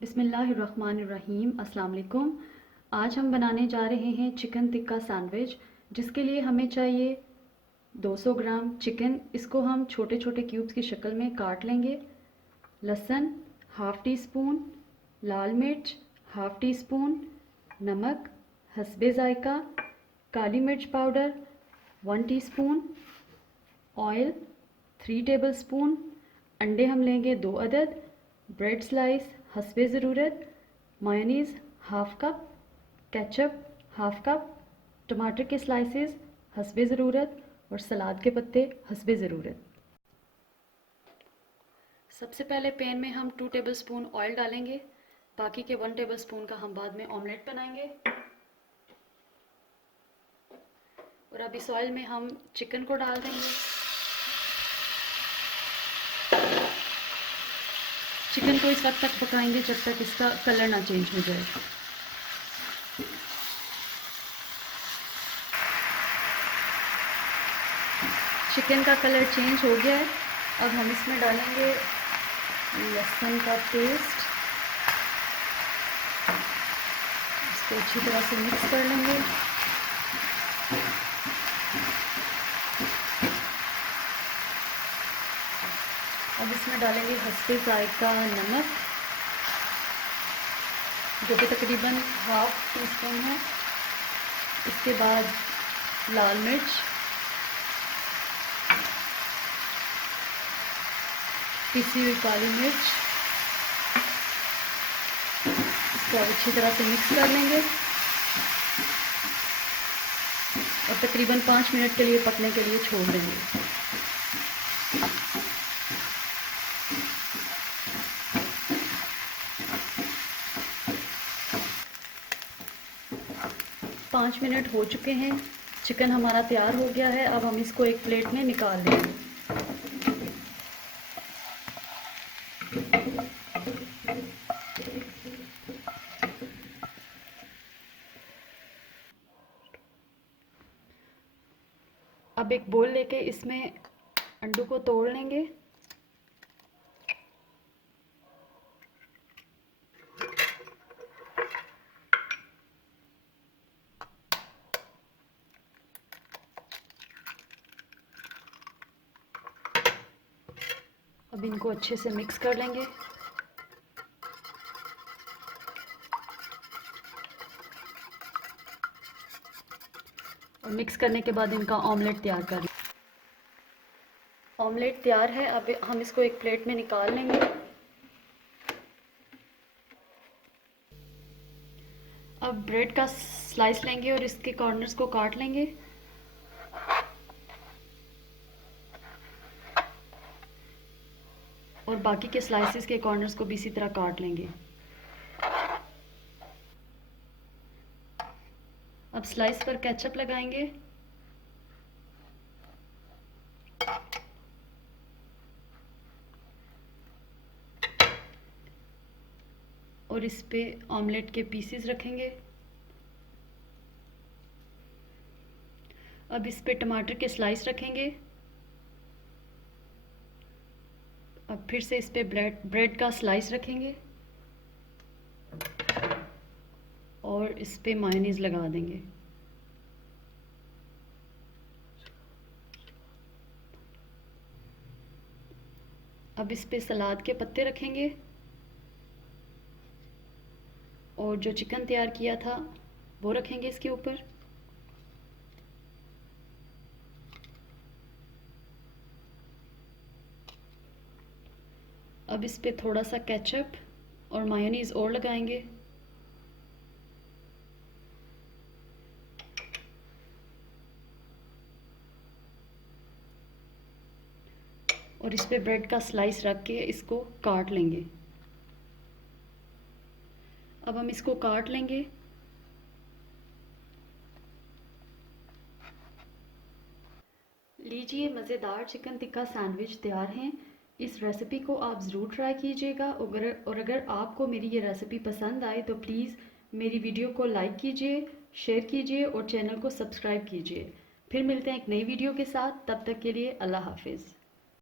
बिस्मिल्लाहिर्रहमानिर्रहीम। अस्सलाम वालेकुम। आज हम बनाने जा रहे हैं चिकन टिक्का सैंडविच, जिसके लिए हमें चाहिए 200 ग्राम चिकन। इसको हम छोटे छोटे क्यूब्स की शक्ल में काट लेंगे। लहसुन हाफ़ टी स्पून, लाल मिर्च हाफ़ टी स्पून, नमक हस्बे ज़ायका, काली मिर्च पाउडर 1 टीस्पून, ऑयल 3 टेबलस्पून, अंडे हम लेंगे 2 अदद, ब्रेड स्लाइस हस्बे ज़रूरत, mayonnaise half cup, ketchup half cup, टमाटर के स्लाइसेस हस्बे ज़रूरत और सलाद के पत्ते हस्बे ज़रूरत। सबसे पहले पैन में हम 2 टेबलस्पून ऑयल डालेंगे। बाकी के 1 टेबलस्पून का हम बाद में ऑमलेट बनाएंगे। और अब इस ऑयल में हम चिकन को डाल देंगे। चिकन को इस वक्त तक पकाएंगे जब तक इसका कलर ना चेंज हो जाए। चिकन का कलर चेंज हो गया है। अब हम इसमें डालेंगे लहसुन का पेस्ट। इसको अच्छी तरह से मिक्स कर लेंगे। अब इसमें डालेंगे हस्बे ज़ायका नमक, जो कि तकरीबन हाफ़ टी स्पून है। इसके बाद लाल मिर्च, पिसी हुई काली मिर्च। इसको अब अच्छी तरह से मिक्स कर लेंगे और तकरीबन 5 मिनट के लिए पकने के लिए छोड़ देंगे। पाँच मिनट हो चुके हैं। चिकन हमारा तैयार हो गया है। अब हम इसको एक प्लेट में निकाल लेंगे। अब एक बोल लेके इसमें अंडों को तोड़ लेंगे। अब इनको अच्छे से मिक्स कर लेंगे। और मिक्स करने के बाद इनका ऑमलेट तैयार कर लें। ऑमलेट तैयार है। अब हम इसको एक प्लेट में निकाल लेंगे। अब ब्रेड का स्लाइस लेंगे और इसके कॉर्नर्स को काट लेंगे। और बाकी के स्लाइसेस के कॉर्नर्स को भी इसी तरह काट लेंगे। अब स्लाइस पर केचप लगाएंगे। और इस पे ऑमलेट के पीसेस रखेंगे। अब इस पे टमाटर के स्लाइस रखेंगे। अब फिर से इस पे ब्रेड का स्लाइस रखेंगे और इस पे मायोनीज़ लगा देंगे। अब इस पे सलाद के पत्ते रखेंगे और जो चिकन तैयार किया था वो रखेंगे इसके ऊपर। अब इस पे थोड़ा सा केचप और मायोनीज़ और लगाएंगे। और इस पे ब्रेड का स्लाइस रख के इसको काट लेंगे। अब हम इसको काट लेंगे। लीजिए, मज़ेदार चिकन टिक्का सैंडविच तैयार हैं। इस रेसिपी को आप ज़रूर ट्राई कीजिएगा। और अगर आपको मेरी ये रेसिपी पसंद आए तो प्लीज़ मेरी वीडियो को लाइक कीजिए, शेयर कीजिए और चैनल को सब्सक्राइब कीजिए। फिर मिलते हैं एक नई वीडियो के साथ। तब तक के लिए अल्लाह हाफिज़।